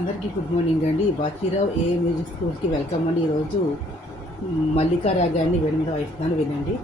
అందరికీ good morning అండి. బాచీరావు ఏ music స్కూల్కి వెల్కమ్ అండి. ఈరోజు మల్లికా రాగాన్ని వెనుమిద వాయిస్తున్నాను, వినండి.